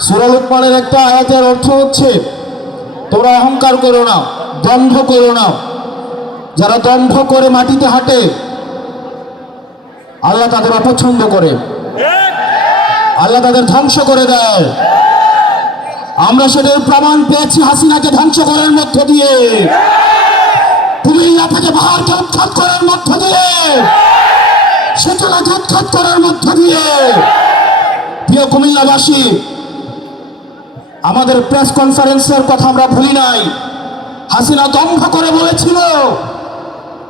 সুরা লোকমানের একটা আয়াতের অর্থ হচ্ছে, তোমরা অহংকার করো না দম্ভ করো না। যারা দম্ভ করে মাটিতে হাঁটে, আল্লাহ তাদের অপছন্দ করে। আল্লাহ তাদের ধ্বংস করে দেয়। আমরা সেটার প্রমাণ পেয়েছি হাসিনাকে ধ্বংস করার মধ্য দিয়ে। কুমিল্লা থেকে বাহারকে উৎখাত করার মধ্য দিয়ে। সেটাকে উৎখাত করার মধ্য দিয়ে। প্রিয় কুমিল্লাবাসী আমাদের প্রেস কনফারেন্সের কথা আমরা ভুলি নাই। হাসিনা দম্ভ করে বলেছিল,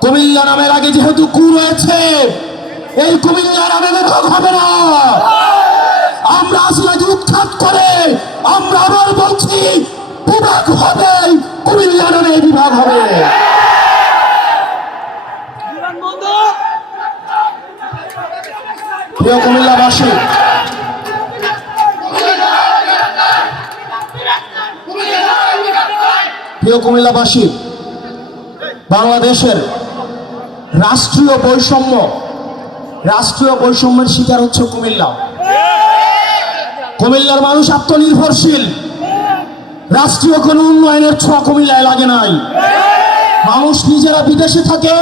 কুমিল্লা নামের আগে যেহেতু কু রয়েছে, এই কুমিল্লা নামে বিভাগ হবে না। আমরা হাসিনাকে উৎখাত করে, আমরা আবার বলছি, বিভাগ হবে, কুমিল্লা নামে বিভাগ হবে। প্রিয় কুমিল্লাবাসী প্রিয় কুমিল্লাবাসী, বাংলাদেশের রাষ্ট্রীয় বৈষম্য, রাষ্ট্রীয় বৈষম্যের শিকার হচ্ছে কুমিল্লা। কুমিল্লার মানুষ আত্মনির্ভরশীল। রাষ্ট্রীয় কোনো উন্নয়নের ছোঁয়া কুমিল্লায় লাগে নাই। মানুষ নিজেরা বিদেশে থাকে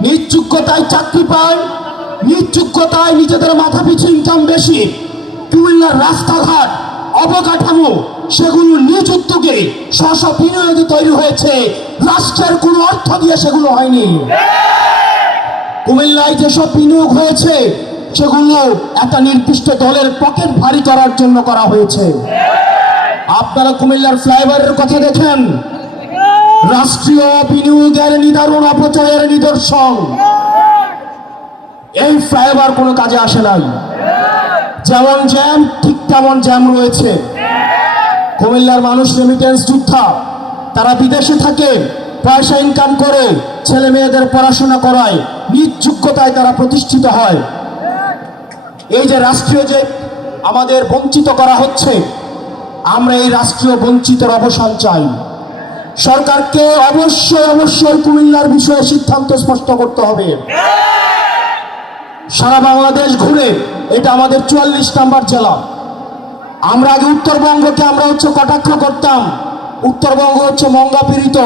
নিজ যোগ্যতায় চাকরি পায় নিজ যোগ্যতায় নিজেদের মাথা পিছু ইনকাম বেশি। কুমিল্লার রাস্তাঘাট অবকাঠামো সেগুলো নিজ উদ্যোগে স্ব বিনিয়োগে তৈরি হয়েছে। রাষ্ট্রের কোনো অর্থ দিয়ে সেগুলো হয়নি। কুমিল্লায় যেসব বিনিয়োগ হয়েছে, সেগুলো একটা নির্দিষ্ট দলের পকেট ভারী করার জন্য করা হয়েছে। আপনারা কুমিল্লার ফ্লাইওভারের কথা দেখেন? রাষ্ট্রীয় বিনিয়োগের নিদারুণ অপচয়ের নিদর্শন। এই ফ্লাইওভার কোনো কাজে আসে নাই। যেমন জ্যাম, ঠিক তেমন জ্যাম রয়েছে। কুমিল্লার মানুষ রেমিটেন্স যোদ্ধা, তারা বিদেশে থাকে, পয়সা ইনকাম করে, ছেলে মেয়েদের পড়াশোনা করায়, নিজ যোগ্যতায় তারা প্রতিষ্ঠিত হয়। এই যে রাষ্ট্রীয় যে আমাদের বঞ্চিত করা হচ্ছে, আমরা এই রাষ্ট্রীয় বঞ্চিতের অবসান চাই। সরকারকে অবশ্যই অবশ্যই কুমিল্লার বিষয়ে সিদ্ধান্ত স্পষ্ট করতে হবে। সারা বাংলাদেশ ঘুরে, এটা আমাদের চুয়াল্লিশ নাম্বার জেলা। আমরা আগে উত্তরবঙ্গকে আমরা হচ্ছে কটাক্ষ করতাম। উত্তরবঙ্গ হচ্ছে মঙ্গা পীড়িত।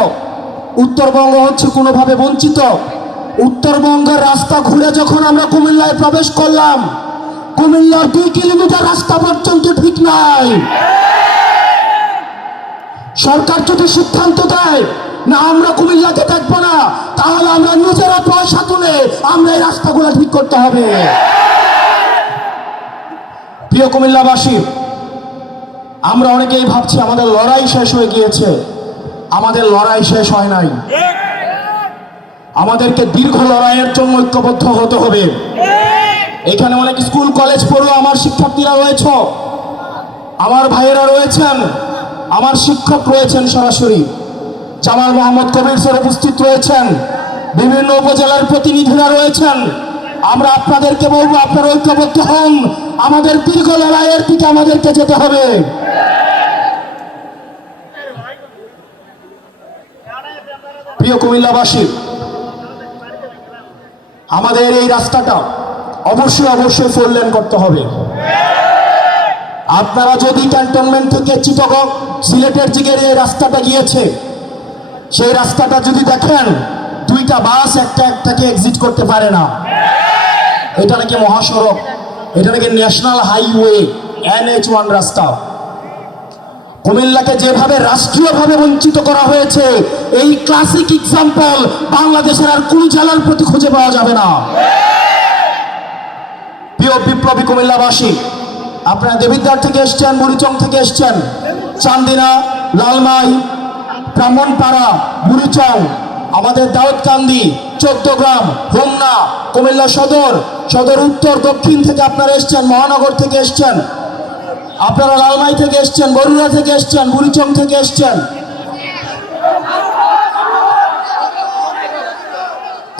উত্তরবঙ্গ হচ্ছে কোনোভাবে বঞ্চিত। উত্তরবঙ্গের রাস্তা ঘুরে যখন আমরা কুমিল্লায় প্রবেশ করলাম, কুমিল্লার দুই কিলোমিটার রাস্তা পর্যন্ত ঠিক নাই। সরকার যদি সিদ্ধান্ত দেয়, না, আমরা কুমিল্লাকে দেখব না, তাহলে আমরা নিজেরা পয়সা তুলে আমরা এই রাস্তাগুলো ঠিক করতে হবে। প্রিয় কুমিল্লাবাসী আমরা অনেকেই ভাবছি আমাদের লড়াই শেষ হয়ে গিয়েছে। আমাদের লড়াই শেষ হয় নাই। আমাদেরকে দীর্ঘ লড়াইয়ের জন্য ঐক্যবদ্ধ হতে হবে। এখানে অনেক স্কুল, কলেজ, পড়ুয়া, আমার শিক্ষার্থীরা রয়েছে। আমার ভাইয়েরা রয়েছেন। আমার শিক্ষক রয়েছেন সরাসরি। জামাল মোহাম্মদ কবির স্যার উপস্থিত রয়েছেন। বিভিন্ন উপজেলার প্রতিনিধিরা রয়েছেন। আমরা আপনাদেরকে বলব, আপনারা ঐক্যবদ্ধ হন। আমাদের দীর্ঘ লড়াইয়ের দিকে আমাদেরকে যেতে হবে। প্রিয় কুমিল্লাবাসী, আমাদের এই রাস্তাটা অবশ্যই অবশ্যই ফোর লেন করতে হবে। আপনারা যদি ক্যান্টনমেন্ট থেকে চিটগং সিলেটের দিকে এই রাস্তাটা গিয়েছে, সেই রাস্তাটা যদি দেখেন, দুইটা বাস একটা একটাকে এক্সিট করতে পারে না। এটা নাকি মহাসড়ক, এটা নাকি ন্যাশনাল হাইওয়ে এনএইচ ওয়ান রাস্তা। কুমিল্লাকে যেভাবে রাষ্ট্রীয়ভাবে বঞ্চিত করা হয়েছে, এই ক্লাসিক এক্সাম্পল বাংলাদেশের আর কোন জেলার প্রতি খুঁজে পাওয়া যাবে না। প্রিয় বিপ্লবী কুমিল্লাবাসী, আপনারা দেবিদ্বার থেকে এসছেন বুড়িচং থেকে এসছেন, চান্দিনা, লালমাই, ব্রাহ্মণপাড়া বুড়িচং আমাদের দাউদকান্দি, চোদ্দগ্রাম, হোমনা, কুমিল্লা সদর সদর উত্তর, দক্ষিণ থেকে আপনারা এসছেন, মহানগর থেকে এসছেন আপনারা লালমাই থেকে এসছেন, বরুড়া থেকে এসছেন, বুড়িচং থেকে এসছেন।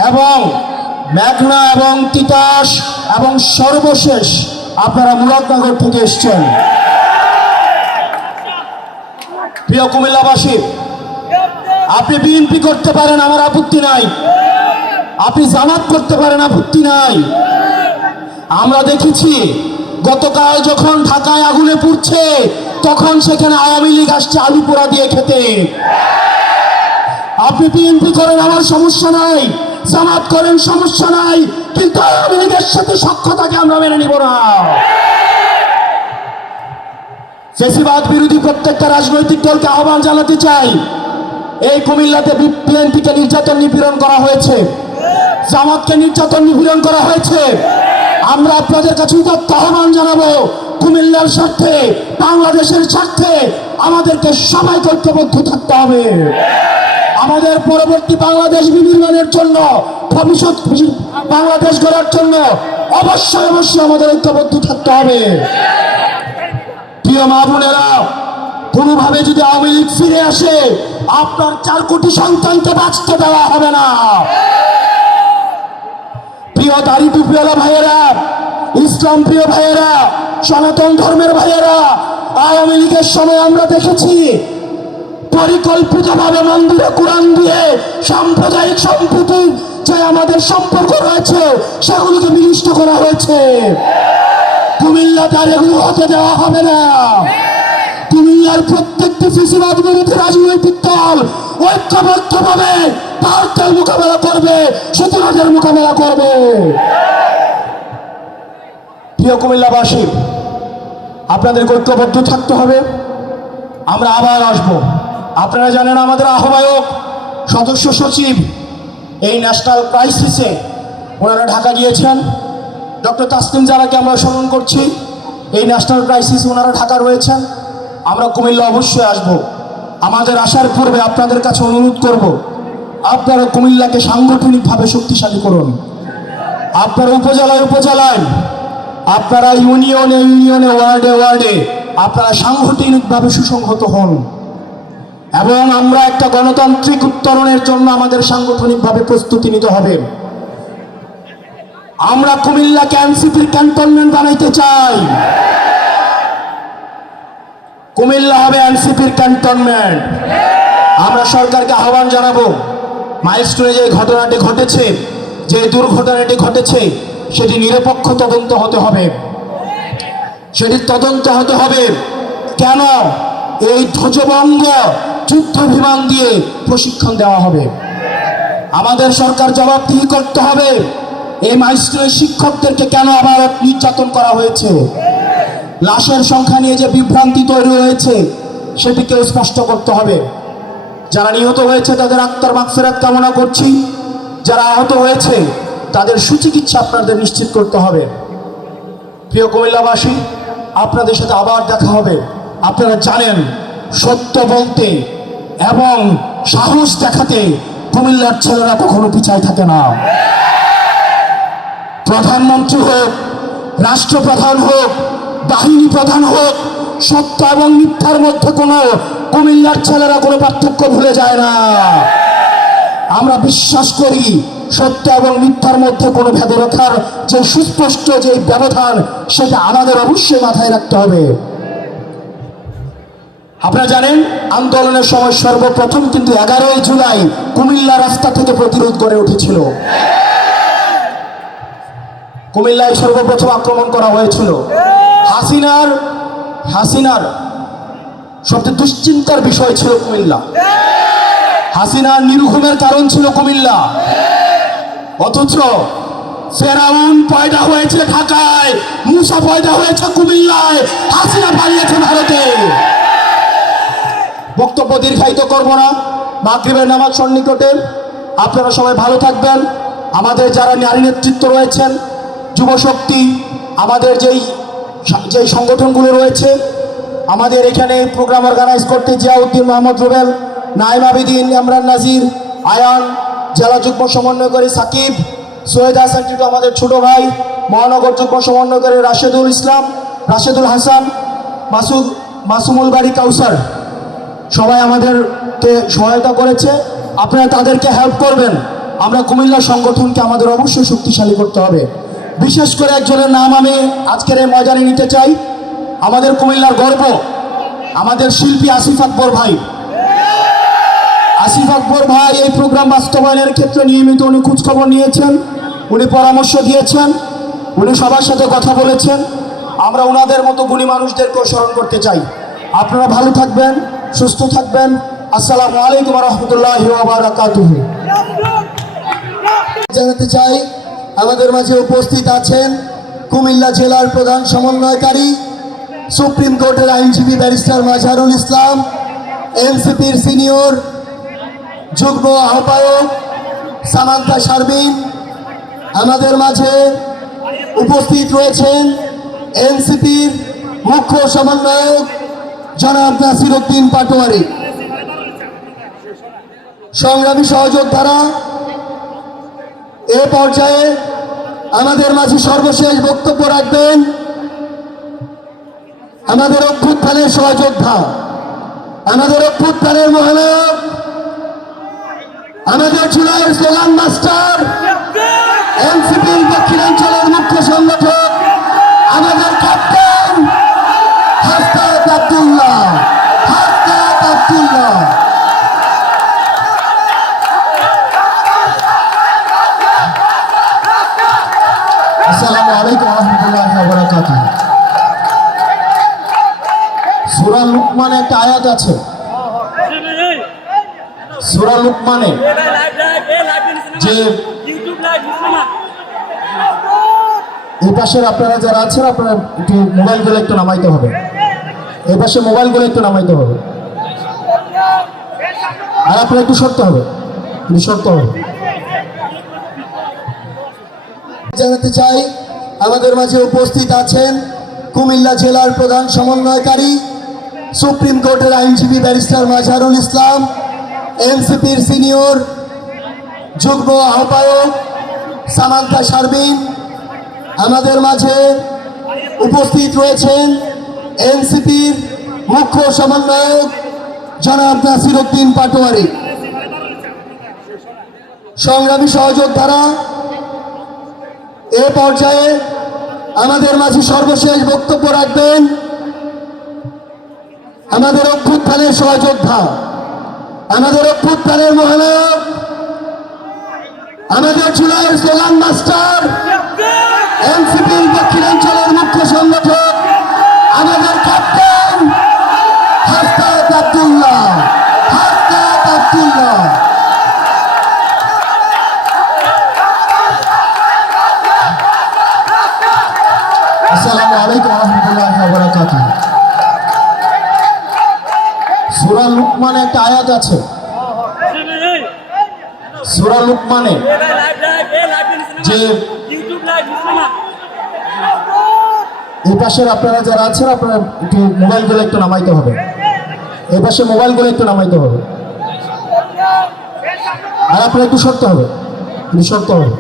এবং মেঘনা এবং তিতাস এবং সর্বশেষ আপনারা মুরাদনগর থেকে এসছেন। প্রিয় কুমিল্লাবাসী, আপনি বিএনপি করতে পারেন, আমার আপত্তি নাই। আপনি জামাত করতে পারেন, আপত্তি নাই। আমরা দেখেছি গতকাল যখন ঢাকায় আগুনে পুড়ছে, তখন সেখানে আওয়ামী লীগ আসছে আলু পোড়া দিয়ে খেতে। আপনি বিএনপি করেন, আমার সমস্যা নাই। জামাত করেন, সমস্যা নাই। কিন্তু আওয়ামী লীগের সাথে সক্ষতাকে আমরা মেনে নিব না। ফেসিবাদ বিরোধী প্রত্যেকটা রাজনৈতিক দলকে আহ্বান জানাতে চাই। এই কুমিল্লাতে বিএনপিকে নির্যাতন নিপীড়ন করা হয়েছে। জামাতকে নির্যাতন নিপীড়ন করা হয়েছে। আমরা আপনাদের কাছে উদাত্ত আহ্বান জানাব, কুমিল্লার স্বার্থে, বাংলাদেশের স্বার্থে আমাদেরকে সবাই ঐক্যবদ্ধ থাকতে হবে। আমাদের পরবর্তী বাংলাদেশ বিনির্মাণের জন্য, ভবিষ্যৎ বাংলাদেশ গড়ার জন্য অবশ্যই অবশ্যই আমাদের ঐক্যবদ্ধ থাকতে হবে। প্রিয় মা বোনেরা, কোনোভাবে যদি আওয়ামী ফিরে আসে, আপনার চার কোটি সন্তানকে বাঁচতে দেওয়া হবে না। প্রিয় দাড়ি টুপিওয়ালা ভাইয়েরা, ইসলাম প্রিয় ভাইয়েরা, সনাতন ধর্মের ভাইয়েরা, আওয়ামী লীগের সময় আমরা দেখেছি পরিকল্পিতভাবে মন্দিরে কোরআন দিয়ে সাম্প্রদায়িক সম্প্রীতি যে আমাদের সম্পর্ক রয়েছে, সেগুলোকে বিনিষ্ট করা হয়েছে। কুমিল্লা তার এগুলো হতে দেওয়া হবে না। কুমিল্লার প্রত্যেকটি ফিসিবাদ বিরোধী রাজনৈতিক দল ঐক্যবদ্ধভাবে ভারতের মোকাবেলা করবে সতীরাজের মোকাবেলা করবে। প্রিয় কুমিল্লাবাসী, আপনাদের ঐক্যবদ্ধ থাকতে হবে। আমরা আবার আসব। আপনারা জানেন আমাদের আহ্বায়ক, সদস্য সচিব, এই ন্যাশনাল ক্রাইসিসে ওনারা ঢাকা গিয়েছেন। ডক্টর তাসলিম জারাকে আমরা স্মরণ করছি। এই ন্যাশনাল ক্রাইসিস ওনারা ঢাকা রয়েছেন। আমরা কুমিল্লা অবশ্যই আসব। আমাদের আসার পূর্বে আপনাদের কাছে অনুরোধ করব আপনারা কুমিল্লাকে সাংগঠনিকভাবে শক্তিশালী করুন। আপনারা উপজেলায় উপজেলায়, আপনারা ইউনিয়নে ইউনিয়নে, ওয়ার্ডে ওয়ার্ডে আপনারা সাংগঠনিকভাবে সুসংহত হন। এবং আমরা একটা গণতান্ত্রিক উত্তরণের জন্য আমাদের সাংগঠনিকভাবে প্রস্তুতি নিতে হবে। আমরা কুমিল্লাকে এনসিপির ক্যান্টনমেন্ট বানাইতে চাই। কুমিল্লা হবে এনসিপির ক্যান্টনমেন্ট। আমরা সরকারকে আহ্বান জানাব। মাইলস্টোনে যে ঘটনাটি ঘটেছে, যে দুর্ঘটনাটি ঘটেছে, সেটি নিরপেক্ষ তদন্ত হতে হবে। সেটি তদন্ত হতে হবে। কেন? এই ধ্বজভঙ্গ যুদ্ধ বিমান দিয়ে প্রশিক্ষণ দেওয়া হবে। আমাদের সরকার জবাবদিহি করতে হবে, এই মাইস্ট্রের শিক্ষকদেরকে কেন আবার নির্যাতন করা হয়েছে? লাশের সংখ্যা নিয়ে যে বিভ্রান্তি তৈরি হয়েছে, সেটিকেও স্পষ্ট করতে হবে। যারা নিহত হয়েছে, তাদের আত্মার মাগফেরাত কামনা করছি। যারা আহত হয়েছে, তাদের সুচিকিৎসা আপনাদের নিশ্চিত করতে হবে। প্রিয় কুমিল্লাবাসী, আপনাদের সাথে আবার দেখা হবে। আপনারা জানেন, সত্য বলতে এবং সাহস দেখাতে কুমিল্লার ছেলেরা কখনো পিছায় থাকে না। প্রধানমন্ত্রী হোক, রাষ্ট্রপ্রধান হোক, বাহিনী প্রধান হোক, সত্য এবং মিথ্যার মধ্যে কোনো কুমিল্লার ছেলেরা কোনো পার্থক্য ভুলে যায় না। আমরা বিশ্বাস করি সত্য এবং মিথ্যার মধ্যে কোনো ভেদরেখার যে সুস্পষ্ট যে ব্যবধান, সেটা আমাদের অবশ্যই মাথায় রাখতে হবে। আপনারা জানেন, আন্দোলনের সময় সর্বপ্রথম কিন্তু এগারোই জুলাই কুমিল্লা রাস্তা থেকে প্রতিরোধ গড়ে উঠেছিল। কুমিল্লায় সর্বপ্রথম আক্রমণ করা হয়েছিল। হাসিনার হাসিনার সবচেয়ে দুশ্চিন্তার বিষয় ছিল কুমিল্লা। হাসিনা নির্ঘুমের কারণ ছিল কুমিল্লা। অথচ ফেরাউন পয়দা হয়েছে ঢাকায়, মুসা পয়দা হয়েছে কুমিল্লায়, হাসিনা পালিয়েছে ভারতে। বক্তব্য দীর্ঘায়িত করব না। মাগরিবের নামাজ সন্নিকটে। আপনারা সবাই ভালো থাকবেন। আমাদের যারা নারী নেতৃত্ব রয়েছেন, যুবশক্তি, আমাদের যেই যেই সংগঠনগুলো রয়েছে আমাদের এখানে প্রোগ্রাম অর্গানাইজ করতে জিয়াউদ্দিন মোহাম্মদ রুবেল, নাইম আবিদিন, ইমরান নাজির, আয়ান, জেলা যুগ্ম সমন্বয়কারী সাকিব, সৈয়দ হাসান টিটু আমাদের ছোট ভাই, মহানগর যুগ্ম সমন্বয়কারী রাশেদুল ইসলাম, রাশেদুল হাসান, মাসুদ, মাসুমুল বাড়ি কাউসার। সবাই আমাদেরকে সহায়তা করেছে। আপনারা তাদেরকে হেল্প করবেন। আমরা কুমিল্লা সংগঠনকে আমাদের অবশ্যই শক্তিশালী করতে হবে। বিশেষ করে একজনের নাম আমি আজকের এই ময়দানে নিতে চাই। আমাদের কুমিল্লার গর্ব, আমাদের শিল্পী আসিফ আকবর ভাই। আসিফ আকবর ভাই এই প্রোগ্রাম বাস্তবায়নের ক্ষেত্রে নিয়মিত উনি খোঁজখবর নিয়েছেন, উনি পরামর্শ দিয়েছেন, উনি সবার সাথে কথা বলেছেন। আমরা ওনাদের মতো গুণী মানুষদেরকেও স্মরণ করতে চাই। আপনারা ভালো থাকবেন, সুস্থ থাকবেন। আসসালামু আলাইকুম রহমতুল্লাহ জানাতে চাই, আমাদের মাঝে উপস্থিত আছেন কুমিল্লা জেলার প্রধান সমন্বয়কারী সুপ্রিম কোর্টের আইনজীবী ব্যারিস্টার মাজহারুল ইসলাম, এনসিপির সিনিয়র যুগ্ম আহ্বায়ক সামান্তা শারবিন আমাদের মাঝে উপস্থিত রয়েছেন এনসিপির মুখ্য সমন্বয়ক জনাব নাসির উদ্দিন পাটোয়ারি। সংগ্রামী সহযোদ্ধারা, এ পর্যায়ে আমাদের মাঝে সর্বশেষ বক্তব্য রাখবেন আমাদের অভ্যুত্থানের সহযোদ্ধা, আমাদের অভ্যুত্থানের মহানায়ক, আমাদের জুলাইয়ের স্লোগান মাস্টার, এনসিপির দক্ষিণাঞ্চলের মুখ্য সংগঠক, আমাদের ক্যাপ্টেন হাস্তাত আব্দুল্লাহ হাস্তাত আব্দুল্লাহ। আসসালামু আলাইকুম রহমতুল্লাহ বারাকাতুহ। লুকমানে একটা আয়াত আছে। সূরা লুকমানে, যে এই পাশের আপনারা যারা আছেন, আপনারা একটু মোবাইলগুলো একটু নামাইতে হবে। এই পাশে মোবাইলগুলো একটু নামাইতে হবে। আর আপনারা একটু সরতে হবে। একটু সরতে হবে। জানাতে চাই, আমাদের মাঝে উপস্থিত আছেন কুমিল্লা জেলার প্রধান সমন্বয়কারী সুপ্রিম কোর্টের আইনজীবী ব্যারিস্টার মাজহারুল ইসলাম, এনসিপির সিনিয়র যুগ্ম আহ্বায়ক সামান্তা শারবিন আমাদের মাঝে উপস্থিত রয়েছেন এনসিপির মুখ্য সমন্বয়ক জনাব নাসির উদ্দিন পাটোয়ারি। সংগ্রামী সহযোদ্ধারা, এ পর্যায়ে আমাদের মাঝে সর্বশেষ বক্তব্য রাখবেন আমাদের অভ্যুত্থানের সহযোদ্ধা আমাদের অভ্যুত্থানের মহানায়ক আমাদের চুলার স্লোগান মাস্টার এনসিপির দক্ষিণাঞ্চলের মুখ্য সংগঠক লুকমানে একটা আয়াত আছে। সূরা লুকমানে যে এই পাশের আপনারা যারা আছেন, আপনারা একটু মোবাইল মোবাইলগুলো একটু নামাইতে হবে। এই পাশে মোবাইলগুলো একটু নামাইতে হবে। আর আপনারা একটু সরতে হবে। একটু সরতে হবে।